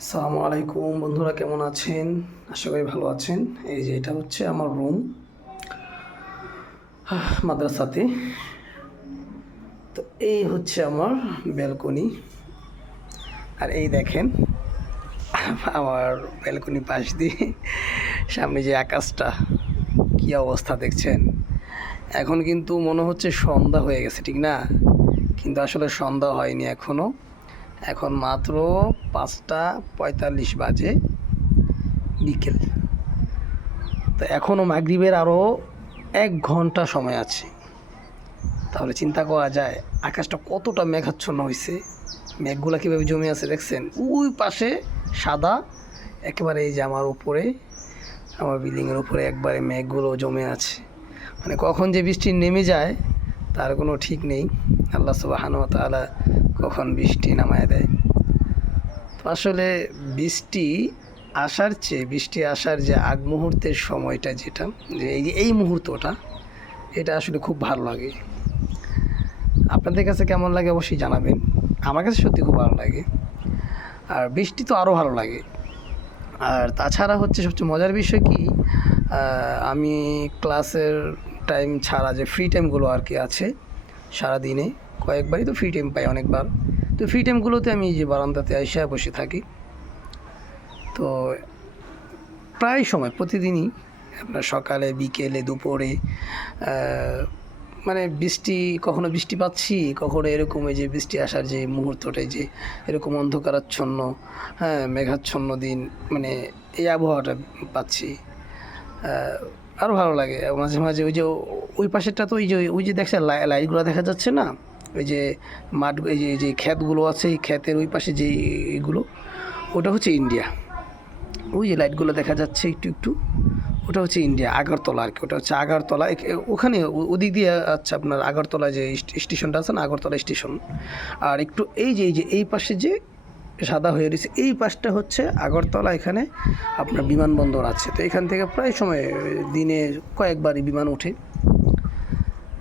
আসসালামু আলাইকুম বন্ধুরা, কেমন আছেন? আশা করি ভালো আছেন। এই যে এটা হচ্ছে আমার রুম মাদ্রাসাতে। তো এই হচ্ছে আমার ব্যালকনি। আর এই দেখেন আমার ব্যালকনি পাশ দিয়ে সামনে যে আকাশটা, কী অবস্থা দেখছেন। এখন কিন্তু মনে হচ্ছে সন্ধ্যা হয়ে গেছে, ঠিক না? কিন্তু আসলে সন্ধ্যা হয়নি এখনও। এখন মাত্র 5টা 45 বাজে, বিকেল। তো এখনও মাগরিবের আরও 1 ঘন্টা সময় আছে। তাহলে চিন্তা করা যায় আকাশটা কতটা মেঘাচ্ছন্ন হয়েছে। মেঘগুলো কীভাবে জমে আছে দেখছেন? ওই পাশে সাদা, একেবারে এই যে আমার উপরে, আমার বিল্ডিংয়ের উপরে একবারে মেঘগুলো জমে আছে। মানে কখন যে বৃষ্টি নেমে যায় তার কোনো ঠিক নেই। আল্লাহ সুবহানাহু ওয়া তাআলা কখন বৃষ্টি নামায় দেয়। তো আসলে বৃষ্টি বৃষ্টি আসার যে আগ মুহূর্তের সময়টা, যেটা যে এই মুহূর্তটা, এটা আসলে খুব ভালো লাগে। আপনাদের কাছে কেমন লাগে অবশ্যই জানাবেন। আমার কাছে সত্যি খুব ভালো লাগে। আর বৃষ্টি তো আরও ভালো লাগে। আর তাছাড়া হচ্ছে সবচেয়ে মজার বিষয় কি, আমি ক্লাসের টাইম ছাড়া যে ফ্রি টাইমগুলো আর কি আছে সারাদিনে, কয়েকবারই তো ফ্রি টাইম পাই, অনেকবার। তো ফ্রি টাইমগুলোতে আমি যে বারান্দাতে আইসা বসে থাকি। তো প্রায় সময় প্রতিদিনই আপনার সকালে, বিকেলে, দুপুরে মানে কখনো বৃষ্টি পাচ্ছি, কখনো এরকম এই যে বৃষ্টি আসার যে মুহূর্তটাই, যে এরকম অন্ধকারাচ্ছন্ন, মেঘাচ্ছন্ন দিন, মানে এই আবহাওয়াটা পাচ্ছি। আরও ভালো লাগে মাঝে মাঝে। ওই যে ওই পাশেরটা, তো ওই যে দেখছেন লাইটগুলো দেখা যাচ্ছে না, ওই যে মাঠ, এই যে ক্ষেতগুলো আছে, এই ক্ষেতের ওই পাশে যে এইগুলো, ওটা হচ্ছে ইন্ডিয়া। ওই যে লাইটগুলো দেখা যাচ্ছে একটু একটু, ওটা হচ্ছে ইন্ডিয়া, আগরতলা আর কি। ওটা হচ্ছে আগরতলা, ওখানে ওদিক দিয়ে। আচ্ছা, আপনার আগরতলা যে স্টেশনটা আছে না, আগরতলা স্টেশন। আর একটু এই পাশে যে সাদা হয়ে রয়েছে, এই পাশটা হচ্ছে আগরতলা। এখানে আপনার বিমানবন্দর আছে। তো এখান থেকে প্রায় সময় দিনে কয়েকবারই বিমান ওঠে,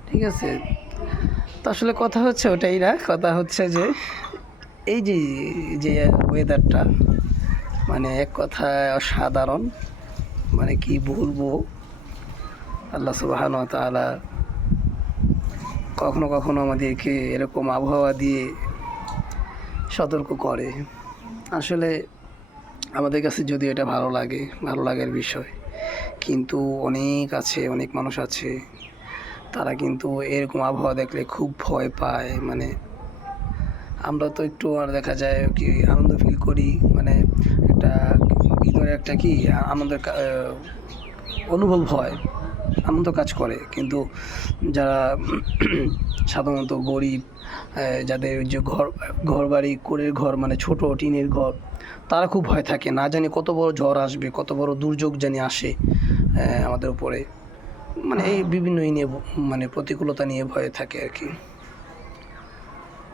ঠিক আছে? তো আসলে কথা হচ্ছে ওটাই না, কথা হচ্ছে যে এই যে যে ওয়েদারটা, মানে এক কথায় অসাধারণ। মানে কি বলবো, আল্লাহ সুবহানাহু ওয়া তাআলা কখনো কখনো আমাদেরকে এরকম আবহাওয়া দিয়ে সতর্ক করে। আসলে আমাদের কাছে যদিও এটা ভালো লাগে, ভালো লাগার বিষয়, কিন্তু অনেক মানুষ আছে, তারা কিন্তু এরকম আবহাওয়া দেখলে খুব ভয় পায়। মানে আমরা তো একটু আর দেখা যায় কি আনন্দ ফিল করি, মানে একটা ভিতরে একটা কি আনন্দের অনুভব হয়, আনন্দ কাজ করে। কিন্তু যারা সাধারণত গরিব, যাদের যে ঘর বাড়ি কুঁড়ের ঘর, মানে ছোট টিনের ঘর, তারা খুব ভয় থাকে। না জানি কত বড় ঝড় আসবে, কত বড় দুর্যোগ জানি আসে আমাদের উপরে। মানে এই বিভিন্ন নিয়ে, মানে প্রতিকূলতা নিয়ে ভয় থাকে আর কি।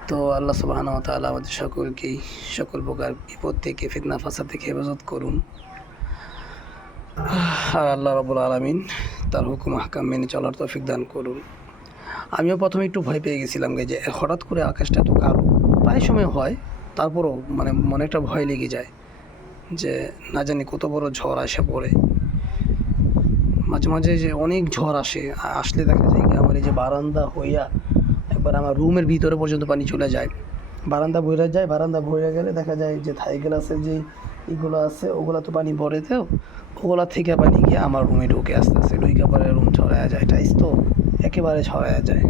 তো আল্লাহ সুবহানাহু ওয়া তাআলা আমাদের সকলকেই সকল প্রকার বিপদ থেকে, ফিতনা ফাসাদ থেকে হেফাজত করুন। আর আল্লাহ রাব্বুল আলামিন তার হুকুম আহকাম মেনে চলার তৌফিক দান করুন। আমিও প্রথমে একটু ভয় পেয়ে গেছিলাম যে হঠাৎ করে আকাশটা এত কালো, প্রায় সময় হয়। তারপরও মানে মনে একটা ভয় লেগে যায় যে না জানি কত বড় ঝড় আসে পড়ে। মাঝে মাঝে যে অনেক ঝড় আসলে দেখা যায় কি, আমার এই যে বারান্দা হইয়া একবার আমার রুমের ভিতরে পর্যন্ত পানি চলে যায়। বারান্দা ভরে যায়, বারান্দা ভরে গেলে দেখা যায় যে থাই গ্লাসের যে এগুলো আছে, ওগুলো তো পানি ভরেতেও, ওগুলা থেকে পানি গিয়ে আমার রুমে ঢুকে আস্তে আস্তে ঢুকে পরে রুম ছড়ায়া যায়, টাইস তো একেবারে ছড়ায়া যায়।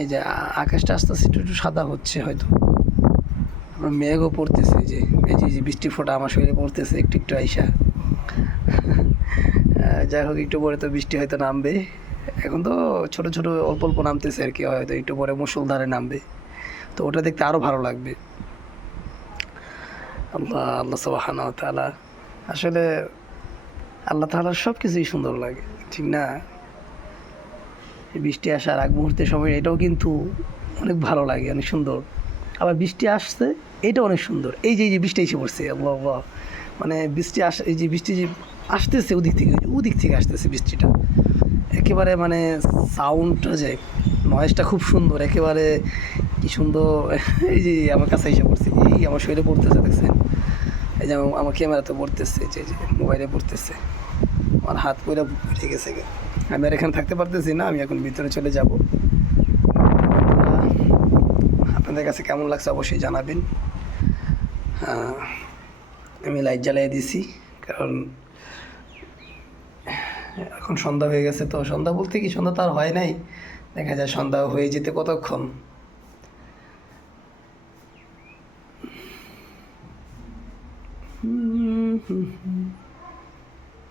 এই যে আকাশটা আস্তে আস্তে একটু একটু সাদা হচ্ছে হয়তো, আমার মেঘও পড়তেছে, এই যে বৃষ্টি ফোঁটা আমার শরীরে পড়তেছে একটু একটু আইসা। যাই হোক, একটু পরে তো বৃষ্টি হয়তো নামবে। এখন তো ছোট ছোট অল্প অল্প নামতেছে আর কি, হয়তো একটু পরে মুষলধারে নামবে। তো ওটা দেখতে আরও ভালো লাগবে। আল্লাহ সুবহানাহু ওয়া তাআলা, আসলে আল্লাহ তাআলার সব কিছুই সুন্দর লাগে, ঠিক না? বৃষ্টি আসার আগ মুহূর্তের সময় এটাও কিন্তু অনেক ভালো লাগে, অনেক সুন্দর। আবার বৃষ্টি আসছে, এটা অনেক সুন্দর। এই যে বৃষ্টি এসে পড়ছে, আল্লাহ আল্লাহ, মানে বৃষ্টি যে আসতেছে ওদিক থেকে আসতেছে বৃষ্টিটা, একেবারে মানে সাউন্ডটা, যে নয়েজটা খুব সুন্দর, একেবারে কি সুন্দর। এই যে আমার কাছে এসে পড়ছে, এই আমার শরীরে পড়তেছে দেখছেন, এই যে আমার ক্যামেরাতে পড়তেছে, যে মোবাইলে পড়তেছে, আমার হাত পুরো উঠে গেছে। আমি আর এখানে থাকতে পারতেছি না, আমি এখন ভিতরে চলে যাব। আপনাদের কাছে কেমন লাগছে অবশ্যই জানাবেন। আমি লাইট জ্বালিয়ে দিছি, কারণ এখন সন্ধ্যা হয়ে গেছে। তো সন্ধ্যা বলতে কি, সন্ধ্যা তো আর হয় নাই, দেখা যায় সন্ধ্যা হয়ে যেতে কতক্ষণ। হুম হুম হুম